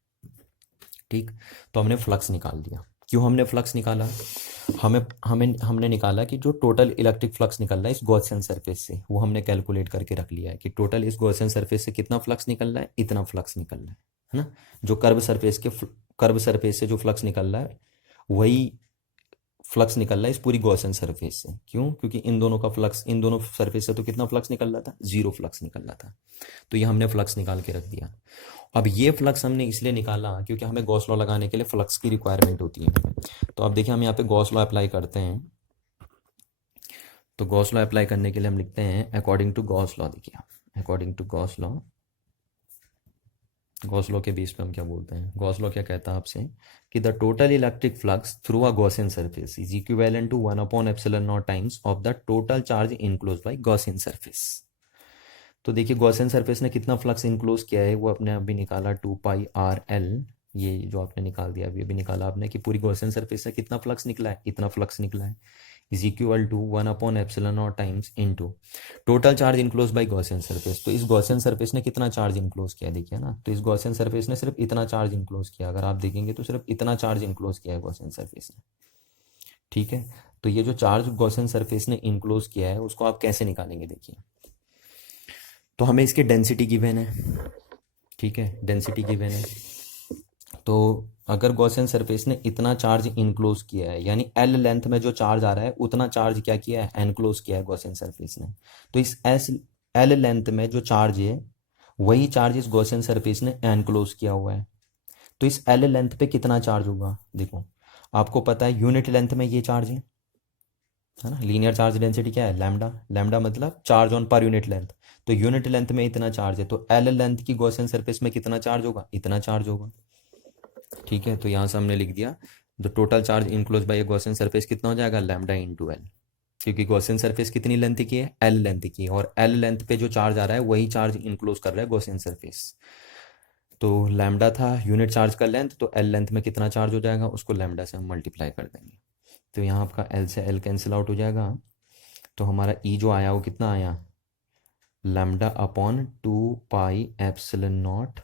ठीक। तो हमने फ्लक्स निकाल दिया। क्यों हमने फ्लक्स निकाला, हमने निकाला कि जो टोटल इलेक्ट्रिक फ्लक्स निकल रहा है इस गॉसियन सरफेस से वो हमने कैलकुलेट करके रख लिया है कि टोटल इस गॉसियन सरफेस से कितना फ्लक्स निकल रहा है, इतना फ्लक्स निकल रहा है ना। जो कर्व सरफेस से जो फ्लक्स निकल रहा है वही फ्लक्स निकल रहा है इस पूरी गॉसियन सरफेस से। क्यों, क्योंकि इन दोनों का फ्लक्स, इन दोनों सरफेस से तो कितना फ्लक्स निकल रहा था, 0 फ्लक्स निकल रहा था। तो ये हमने फ्लक्स निकाल के रख दिया। अब ये फ्लक्स हमने इसलिए निकाला क्योंकि हमें गॉस लॉ लगाने के लिए फ्लक्स की रिक्वायरमेंट होती है। तो अब देखिए हम यहाँ पे गॉस लॉ अप्लाई करते हैं। तो गॉस लॉ अप्लाई करने के लिए हम लिखते हैं अकॉर्डिंग टू गॉस लॉ। देखिए अकॉर्डिंग टू गॉस लॉ के बेस पे हम क्या बोलते हैं, गॉस लॉ क्या कहता है आपसे कि the total electric flux through a Gaussian surface is equivalent to 1/ε0 times of the total charge enclose by Gaussian surface. तो देखिए गॉसियन सरफेस ने कितना फ्लक्स इनक्लोज किया है वो अपने अभी निकाला 2πrl। ये जो आपने निकाल दिया अभी निकाला आपने कि पूरी गॉसियन सरफेस से कितना फ्लक्स निकला है, इतना फ्लक्स निकला है। Is equal to 1/ε0 times into total charge enclose by Gaussian surface. तो इस गॉसियन सरफेस ने कितना चार्ज इनक्लोज किया देखिए ना, तो इस गॉसियन सरफेस ने सिर्फ इतना चार्ज इनक्लोज किया, अगर आप देखेंगे तो सिर्फ इतना चार्ज इनक्लोज किया है गॉसियन सरफेस ने। ठीक है, तो ये जो चार्ज गॉसियन सरफेस ने इनक्लोज किया है उसको आप कैसे निकालेंगे देखिए। तो हमें इसकी डेंसिटी गिवन है, ठीक है, डेंसिटी गिवन है। तो अगर गॉसियन सरफेस ने इतना चार्ज इनक्लोज किया है, यानी एल लेंथ में जो चार्ज आ रहा है उतना चार्ज क्या किया है, एनक्लोज किया है गॉसियन सरफेस ने। तो इस एस एल लेंथ में जो चार्ज है वही चार्ज इस गॉसियन सरफेस ने एनक्लोज किया हुआ है। तो इस एल लेंथ पे कितना चार्ज होगा देखो, आपको पता है यूनिट लेंथ में ये चार्ज है ना, लीनियर चार्ज डेंसिटी क्या है, लैम्डा। लैम्डा मतलब charge on per unit length. तो यूनिट लेंथ में इतना चार्ज है, तो एल लेंथ की गॉसियन सरफेस में कितना चार्ज होगा, इतना चार्ज होगा। ठीक है, तो यहाँ से हमने लिख दिया the total charge enclose by Gaussian surface कितना हो जाएगा, लैम्डा इंटू एल। क्योंकि गॉसियन सरफेस कितनी लेंथ की है, एल लेंथ की है, और एल लेंथ पे जो चार्ज आ रहा है वही चार्ज इनक्लोज कर रहा है गॉसियन सरफेस। तो लैम्डा था यूनिट चार्ज का लेंथ, तो एल लेंथ में कितना चार्ज हो जाएगा उसको लैम्डा से हम मल्टीप्लाई कर देंगे। तो यहाँ आपका एल से एल कैंसिल आउट हो जाएगा, तो हमारा ई जो आया वो कितना आया, लैम्डा अपॉन 2πε0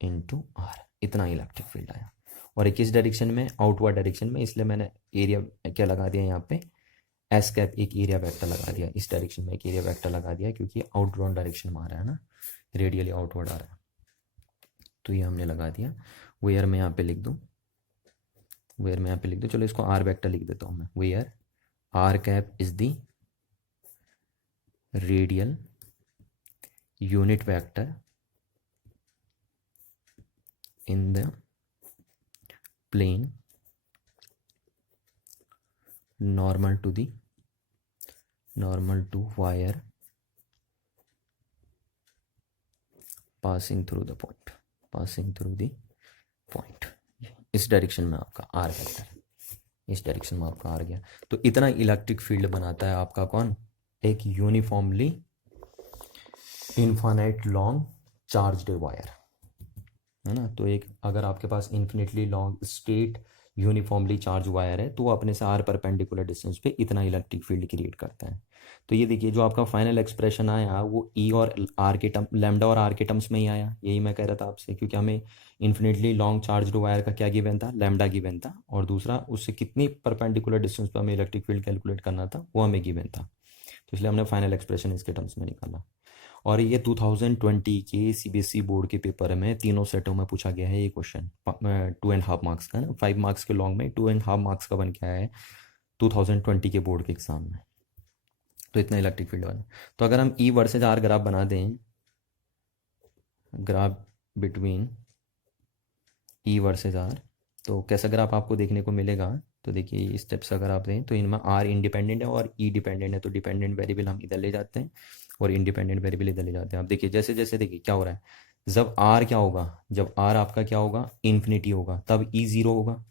इंटू आर, इतना इलेक्ट्रिक फील्ड आया। और एक किस डायरेक्शन में, आउटवर्ड डायरेक्शन में, इसलिए मैंने एरिया क्या लगा दिया यहाँ पे, एस कैप, एक एरिया वेक्टर लगा दिया, इस डायरेक्शन में एक एरिया वेक्टर लगा दिया क्योंकि आउटवर्ड डायरेक्शन में आ रहा है ना, रेडियली आउटवर्ड आ रहा है। तो ये हमने लगा दिया। वेयर में यहाँ पे लिख दूँ, वेयर में यहाँ पे लिख दूँ, चलो इसको आर वेक्टर लिख देता हूँ मैं। Where r cap is the radial unit vector in the plane normal to wire passing through the point। इस डायरेक्शन में आपका आर वेक्टर, इस डायरेक्शन में आपका आर गया। तो इतना इलेक्ट्रिक फील्ड बनाता है आपका कौन, एक uniformly infinite long charged wire, है ना। तो एक अगर आपके पास infinitely long straight uniformly charge wire है तो वो अपने से आर परपेंडिकुलर डिस्टेंस पे इतना इलेक्ट्रिक फील्ड क्रिएट करता है। तो ये देखिए जो आपका फाइनल एक्सप्रेशन आया वो ई और आर के टर्म, लैम्डा और आर के टर्म्स में ही आया, यही मैं कह रहा था आपसे, क्योंकि हमें इन्फिनिटली लॉन्ग चार्ज वायर का क्या गिवन था, लैम्डा गिवन था, और दूसरा उससे कितनी परपेंडिकुलर डिस्टेंस पर हमें इलेक्ट्रिक फील्ड कैलकुलेट करना था वो हमें गिवन था। तो इसलिए हमने फाइनल एक्सप्रेशन इसके टर्म्स में निकाला। और ये 2020 के सीबीएसई बोर्ड के पेपर में तीनों सेटों में पूछा गया है ये क्वेश्चन, 2.5 मार्क्स का ना, 5 मार्क्स के लॉन्ग में 2.5 मार्क्स का बन के आया है 2020 के बोर्ड के एग्जाम में। तो इतना इलेक्ट्रिक फील्ड वाला। तो अगर हम ई वर्सेज आर ग्राफ बना दें, graph between E versus are, तो कैसा ग्राफ आपको देखने को मिलेगा, तो देखिए इस स्टेप्स अगर आप दें तो इनमें आर इंडिपेंडेंट है और ई डिपेंडेंट है, तो डिपेंडेंट वेरिएबल हम इधर ले जाते हैं और इंडिपेंडेंट वेरिएबल इधर ले जाते हैं। आप देखिए जैसे जैसे देखिए क्या हो रहा है, जब आर क्या होगा, जब आर आपका क्या होगा, इन्फिनिटी होगा, तब ई जीरो होगा,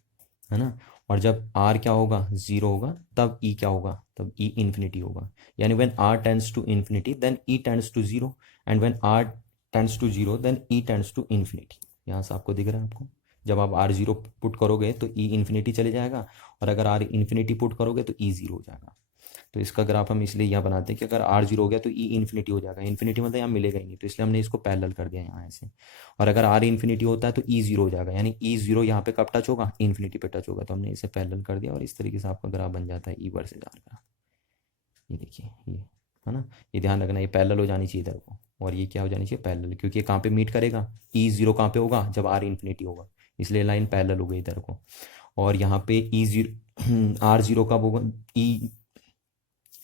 है ना। और जब आर क्या होगा, जीरो होगा, तब ई क्या होगा, तब ई इन्फिनिटी होगा। यानी when r tends to infinity then E tends to zero, and when r tends to zero then E tends to infinity. यहाँ से आपको दिख रहा है, आपको जब आप आर जीरो पुट करोगे तो ई इन्फिनिटी चले जाएगा, और अगर आर इन्फिनिटी पुट करोगे तो ई जीरो हो जाएगा। तो इसका ग्राफ हम इसलिए यहाँ बनाते हैं कि अगर आर जीरो हो गया तो ई इन्फिनिटी हो जाएगा, इन्फिनिटी मतलब यहाँ मिलेगा ही नहीं, तो इसलिए हमने इसको पैरेलल कर दिया यहाँ ऐसे। और अगर आर इन्फिनिटी होता है तो ई जीरो हो जाएगा, यानी ई जीरो यहाँ पे कब टच होगा, इन्फिनिटी पे टच होगा, तो हमने इसे पैरेलल कर दिया और इस तरीके से आपका ग्राफ बन जाता है ई वर्सेज आर का। ये देखिए ये, है ना, ये ध्यान रखना, ये पैरेलल हो जानी चाहिए इधर को, और ये क्या हो जानी चाहिए, पैरेलल, क्योंकि ये कहाँ पे मीट करेगा, ई जीरो कहाँ पे होगा, जब आर इन्फिनिटी होगा, इसलिए लाइन पैरेलल हो गई इधर को। और यहाँ पे ई जीरो आर जीरो कब होगा, ई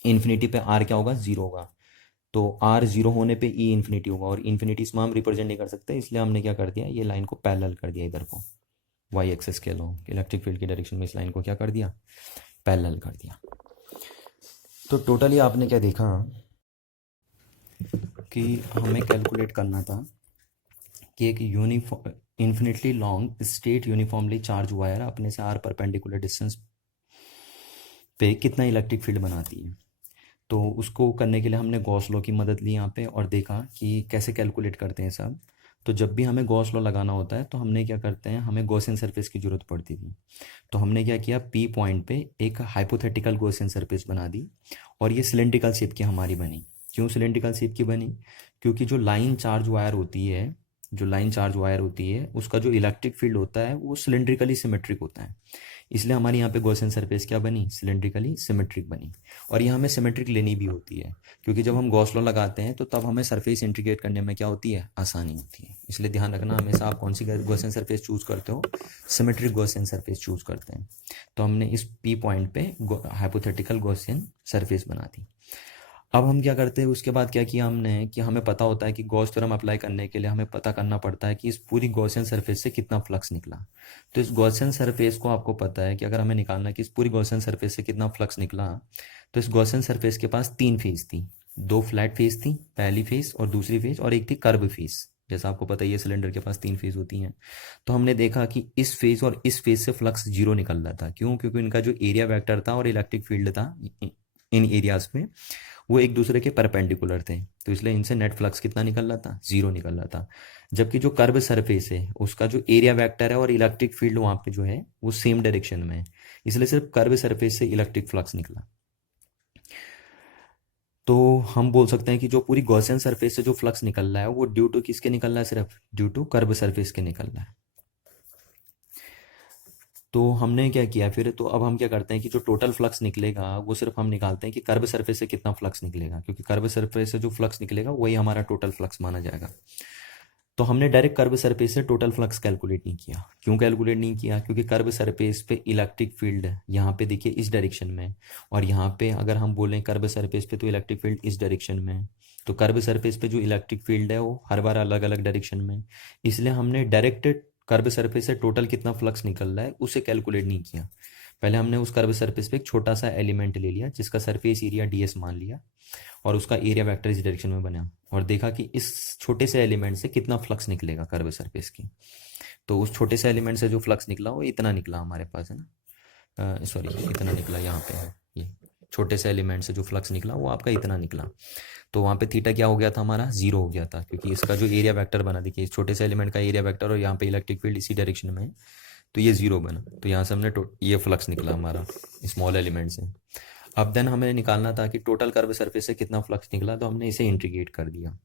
इन्फिनिटी पे आर क्या होगा, जीरो होगा, तो आर जीरो होने पे ई इन्फिनिटी होगा, और इन्फिनिटी इसमें हम रिप्रेजेंट नहीं कर सकते, इसलिए हमने क्या कर दिया, ये लाइन को पैरेलल कर दिया इधर को, वाई एक्सेस के अलॉन्ग इलेक्ट्रिक फील्ड की डायरेक्शन में इस लाइन को क्या कर दिया, पैरेलल कर दिया। तो टोटली आपने क्या देखा कि हमें कैलकुलेट करना था कि एक infinitely long straight uniformly charge wire अपने से आर परपेंडिकुलर डिस्टेंस पे कितना इलेक्ट्रिक फील्ड बनाती है। तो उसको करने के लिए हमने गॉस लॉ की मदद ली यहाँ पे और देखा कि कैसे कैलकुलेट करते हैं सब। तो जब भी हमें गॉस लॉ लगाना होता है तो हमने क्या करते हैं, हमें गॉसियन सरफेस की ज़रूरत पड़ती थी। तो हमने क्या किया, पी पॉइंट पे एक हाइपोथेटिकल गॉसियन सरफेस बना दी और ये सिलेंड्रिकल शेप की हमारी बनी। क्यों सिलेंड्रिकल शेप की बनी? क्योंकि जो लाइन चार्ज वायर होती है, जो लाइन चार्ज वायर होती है उसका जो इलेक्ट्रिक फील्ड होता है वो सिलेंड्रिकली सिमेट्रिक होता है। इसलिए हमारे यहाँ पे गॉसियन सरफेस क्या बनी, सिलेंड्रिकली सिमेट्रिक बनी। और ये हमें सिमेट्रिक लेनी भी होती है, क्योंकि जब हम गॉस लॉ लगाते हैं तो तब हमें सरफेस इंटीग्रेट करने में क्या होती है, आसानी होती है। इसलिए ध्यान रखना हमेशा आप कौन सी गॉसियन सरफेस चूज करते हो, सिमेट्रिक गॉसियन सरफेस चूज करते हैं। तो हमने इस पी पॉइंट पे हाइपोथेटिकल गॉसियन सरफेस बना दी। अब हम क्या करते हैं, उसके बाद क्या किया हमने कि हमें पता होता है कि गॉस थ्योरम अप्लाई करने के लिए हमें पता करना पड़ता है कि इस पूरी गॉसियन सरफेस से कितना फ्लक्स निकला। तो इस गॉसियन सरफेस को आपको पता है कि अगर हमें निकालना है कि इस पूरी गॉसियन सरफेस से कितना फ्लक्स निकला, तो इस गॉसियन सरफेस के पास 3 फेज थी, 2 फ्लैट फेज थी, पहली फेज और दूसरी फेज, और एक थी कर्व फेज। जैसा आपको पता है ये सिलेंडर के पास 3 फेज होती हैं। तो हमने देखा कि इस फेज और इस फेज से फ्लक्स जीरो निकल रहा था। क्यों? क्योंकि इनका जो एरिया वेक्टर था और इलेक्ट्रिक फील्ड था इन एरियाज में, वो एक दूसरे के परपेंडिकुलर थे। तो इसलिए इनसे नेट फ्लक्स कितना निकल रहा था, जीरो निकल रहा था। जबकि जो कर्व सरफेस है उसका जो एरिया वेक्टर है और इलेक्ट्रिक फील्ड वहाँ पे जो है वो सेम डायरेक्शन में है, इसलिए सिर्फ कर्व सरफेस से इलेक्ट्रिक फ्लक्स निकला। तो हम बोल सकते हैं कि जो पूरी गॉसियन सरफेस से जो फ्लक्स निकल रहा है वो ड्यू टू किसके निकल रहा है, सिर्फ ड्यू टू कर्व सरफेस के निकल रहा है। तो हमने क्या किया फिर, तो अब हम क्या करते हैं कि जो टोटल फ्लक्स निकलेगा वो सिर्फ हम निकालते हैं कि कर्व सरफेस से कितना फ्लक्स निकलेगा, क्योंकि कर्व सरफेस से जो फ्लक्स निकलेगा वही हमारा टोटल फ्लक्स माना जाएगा। तो हमने डायरेक्ट कर्व सरफेस से टोटल फ्लक्स कैलकुलेट नहीं किया। क्यों कैलकुलेट नहीं किया? क्योंकि कर्व सरफेस पे इलेक्ट्रिक फील्ड यहाँ पे देखिए इस डायरेक्शन में, और यहाँ पे अगर हम बोलें कर्व सरफेस पे तो इलेक्ट्रिक फील्ड इस डायरेक्शन में है। तो कर्व सरफेस पे जो इलेक्ट्रिक फील्ड है वो हर बार अलग अलग डायरेक्शन में, इसलिए हमने डायरेक्ट कर्व सरफेस से टोटल कितना फ्लक्स निकल रहा है उसे कैलकुलेट नहीं किया। पहले हमने उस कर्व सरफेस पे एक छोटा सा एलिमेंट ले लिया जिसका सरफेस एरिया ds मान लिया, और उसका एरिया वेक्टर इस डायरेक्शन में बना, और देखा कि इस छोटे से एलिमेंट से कितना फ्लक्स निकलेगा कर्व सरफेस की। तो उस छोटे से एलिमेंट से जो फ्लक्स निकला वो इतना निकला हमारे पास, है ना, सॉरी इतना निकला, यहाँ पे है ये छोटे से एलिमेंट से जो फ्लक्स निकला वो आपका इतना निकला। तो वहाँ पे थीटा क्या हो गया था हमारा, जीरो हो गया था, क्योंकि इसका जो एरिया वेक्टर बना, देखिए इस छोटे से एलिमेंट का एरिया वेक्टर और यहाँ पे इलेक्ट्रिक फील्ड इसी डायरेक्शन में है, तो ये जीरो बना। तो यहाँ से हमने ये फ्लक्स निकला हमारा स्मॉल एलिमेंट से। अब देन हमें निकालना था कि टोटल कर्व सरफेस से कितना फ्लक्स निकला, तो हमने इसे इंटीग्रेट कर दिया।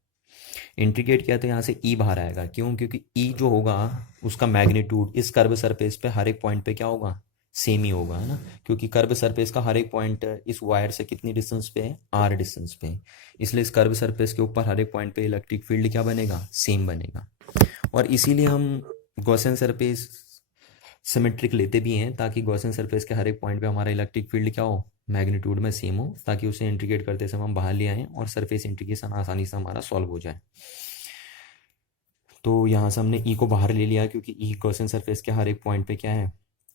इंटीग्रेट किया तो यहाँ से ई बाहर आएगा। क्यों? क्योंकि ई जो होगा उसका मैग्नीट्यूड इस कर्व सरफेस पे हर एक पॉइंट पे क्या होगा, सेम ही होगा, है ना, क्योंकि कर्व सरफेस का हर एक पॉइंट इस वायर से कितनी डिस्टेंस पे है, आर डिस्टेंस पे, इसलिए इस कर्व सरफेस के ऊपर हर एक पॉइंट पे इलेक्ट्रिक फील्ड क्या बनेगा, सेम बनेगा। और इसीलिए हम गॉसियन सरफेस सिमेट्रिक लेते भी हैं, ताकि गॉसियन सरफेस के हर एक पॉइंट पे हमारा इलेक्ट्रिक फील्ड क्या हो, मैग्नीट्यूड में सेम हो, ताकि उसे इंटीग्रेट करते समय हम बाहर ले आएँ और सरफेस इंटीग्रेशन आसानी से हमारा सॉल्व हो जाए। तो यहाँ से हमने ई को बाहर ले लिया, क्योंकि ई गॉसियन सरफेस के हर एक पॉइंट पे क्या है,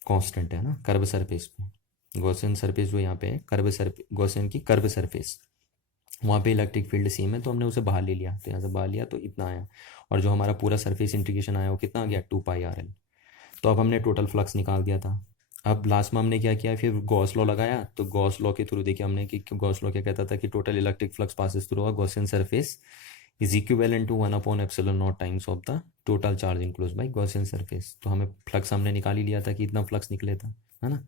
कांस्टेंट है ना, कर्व सरफेस पे। गॉसियन सरफेस जो यहाँ पे है कर्व सरफेस, गॉसियन की कर्व सरफेस, वहाँ पे इलेक्ट्रिक फील्ड सेम है, तो हमने उसे बाहर ले लिया। तो यहाँ से बाहर लिया तो इतना आया, और जो हमारा पूरा सरफेस इंटीग्रेशन आया वो कितना आ गया, 2πrl। तो अब हमने टोटल फ्लक्स निकाल दिया था। अब लास्ट में हमने क्या किया, फिर गॉस लॉ लगाया। तो गॉस लॉ के थ्रू देखिए हमने कि गॉस लॉ क्या कहता था कि total electric flux passes through a Gaussian surface is equivalent to 1/ε0 times of the total charge enclosed by Gaussian surface. तो हमें फ्लक्स हमने निकाल ही लिया था कि इतना फ्लक्स निकले था, है ना,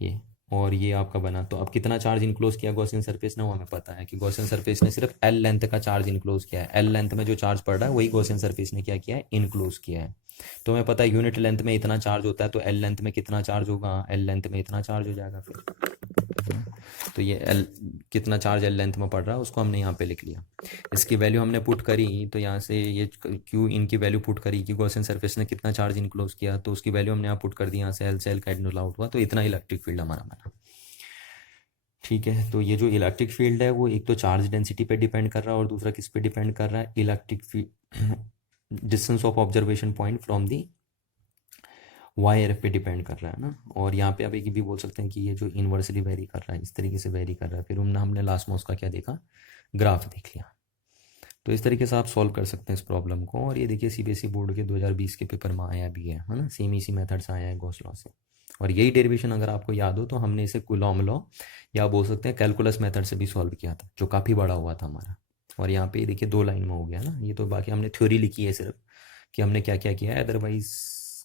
ये, और ये आपका बना। तो अब कितना चार्ज इनक्लोज किया गॉसियन सरफेस ने, वो हमें पता है कि गॉसियन सरफेस ने सिर्फ एल लेंथ का चार्ज इनक्लोज किया है। एल लेंथ में जो चार्ज पड़ रहा है वही गॉसियन सरफेस ने क्या किया है, इनक्लोज किया है। तो हमें पता है यूनिट लेंथ में इतना चार्ज होता है, तो एल लेंथ में कितना चार्ज होगा, एल लेंथ में इतना चार्ज हो जाएगा फिर। तो ये एल कितना चार्ज एल लेंथ में पड़ रहा है उसको हमने यहाँ पे लिख लिया। इसकी वैल्यू हमने पुट करी, तो यहाँ से ये क्यू इनकी वैल्यू पुट करी कि गॉसियन सरफेस ने कितना चार्ज इनक्लोज किया, तो उसकी वैल्यू हमने यहाँ पुट कर दी। यहाँ से एल से एल कैंसिल आउट हुआ, तो इतना इलेक्ट्रिक फील्ड हमारा बना। ठीक है, तो ये जो इलेक्ट्रिक फील्ड है वो एक तो चार्ज डेंसिटी पे डिपेंड कर रहा है और दूसरा किस पे डिपेंड कर रहा है, electric field distance of observation point from the wire पे डिपेंड कर रहा है ना। और यहाँ पे आप एक भी बोल सकते हैं कि ये जो इन्वर्सली वेरी कर रहा है, इस तरीके से वेरी कर रहा है। फिर हमने लास्ट में उसका क्या देखा, ग्राफ देख लिया। तो इस तरीके से आप सॉल्व कर सकते हैं इस प्रॉब्लम को। और ये देखिए सीबीएसई बोर्ड के 2020 के पेपर में आया भी है ना, सेम इसी मेथड से आया है गॉस लॉ से। और यही डेरिवेशन अगर आपको याद हो तो हमने इसे कूलॉम लॉ या बोल सकते हैं कैलकुलस मेथड से भी सॉल्व किया था, जो काफ़ी बड़ा हुआ था हमारा। और यहाँ पे देखिए 2 लाइन में हो गया ना, ये तो बाकी हमने थ्योरी लिखी है सिर्फ, कि हमने क्या क्या किया है, अदरवाइज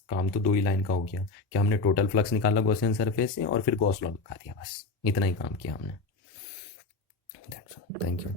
काम तो 2 ही लाइन का हो गया कि हमने टोटल फ्लक्स निकाला गॉसियन सरफेस से और फिर गॉस लॉ लगा दिया, बस इतना ही काम किया हमने। Thank you.